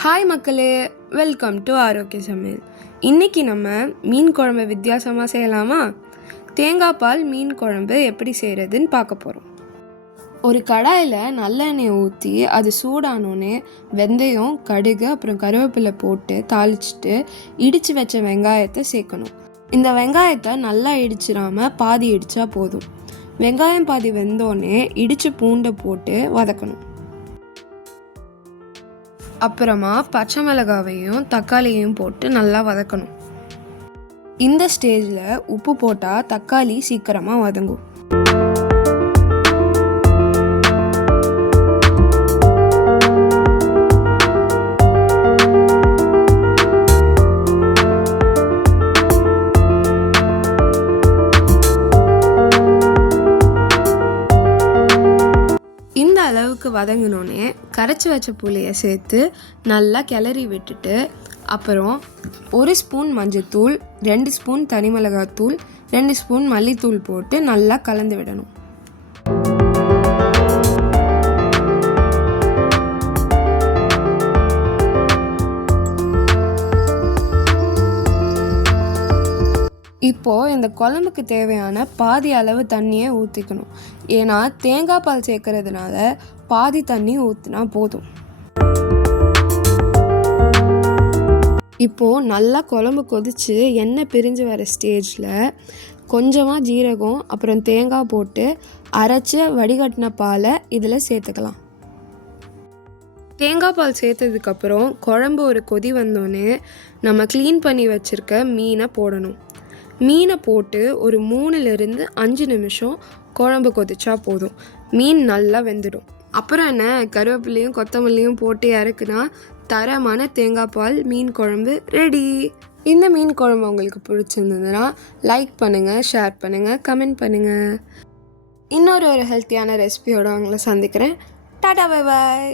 Hi மக்களே, welcome to ஆரோக்கிய சமையல். இன்றைக்கி நம்ம மீன் குழம்பு வித்தியாசமாக செய்யலாமா? தேங்காய் பால் மீன் குழம்பு எப்படி செய்கிறதுன்னு பார்க்க போகிறோம். ஒரு கடாயில் நல்லெண்ணெய் ஊற்றி அது சூடானோடனே வெந்தயம், கடுகு, அப்புறம் கருவேப்பிலை போட்டு தாளிச்சிட்டு இடித்து வச்ச வெங்காயத்தை சேர்க்கணும். இந்த வெங்காயத்தை நல்லா இடிச்சிடாமல் பாதி இடித்தா போதும். வெங்காயம் பாதி வெந்தோடனே இடித்து பூண்டை போட்டு வதக்கணும். அப்புறமா பச்சை மிளகாவையும் தக்காளியையும் போட்டு நல்லா வதக்கணும். இந்த ஸ்டேஜில் உப்பு போட்டால் தக்காளி சீக்கிரமாக வதங்கும். இந்த அளவுக்கு வதங்கினோடனே கரைச்சி வச்ச புளியை சேர்த்து நல்லா கிளறி விட்டுட்டு அப்புறம் 1 ஸ்பூன் மஞ்சத்தூள், 2 ஸ்பூன் தனி மிளகாத்தூள், 2 ஸ்பூன் மல்லித்தூள் போட்டு நல்லா கலந்து விடணும். இப்போது இந்த குழம்புக்கு தேவையான பாதி அளவு தண்ணியை ஊற்றிக்கணும். ஏன்னா தேங்காய் பால் சேர்க்கறதுனால பாதி தண்ணி ஊற்றினா போதும். இப்போது நல்லா குழம்பு கொதித்து எண்ணெய் பிரிஞ்சு வர ஸ்டேஜில் கொஞ்சமாக ஜீரகம் அப்புறம் தேங்காய் போட்டு அரைச்சி வடிகட்டின பாலை இதில் சேர்த்துக்கலாம். தேங்காய் பால் சேர்த்ததுக்கப்புறம் குழம்பு ஒரு கொதி வந்தோடனே நம்ம க்ளீன் பண்ணி வச்சுருக்க மீனை போடணும். மீனை போட்டு ஒரு 3லிருந்து 5 நிமிஷம் குழம்பு கொதிச்சா போதும். மீன் நல்லா வெந்துடும். அப்புறம் என்ன, கருவேப்பிலையும் கொத்தமல்லியும் போட்டு இறக்குனா தரமான தேங்காய் பால் மீன் குழம்பு ரெடி. இந்த மீன் குழம்பு உங்களுக்கு பிடிச்சிருந்ததுன்னா லைக் பண்ணுங்கள், ஷேர் பண்ணுங்கள், கமெண்ட் பண்ணுங்கள். இன்னொரு ஹெல்த்தியான ரெசிபியோடு உங்களை சந்திக்கிறேன். Tata, bye bye.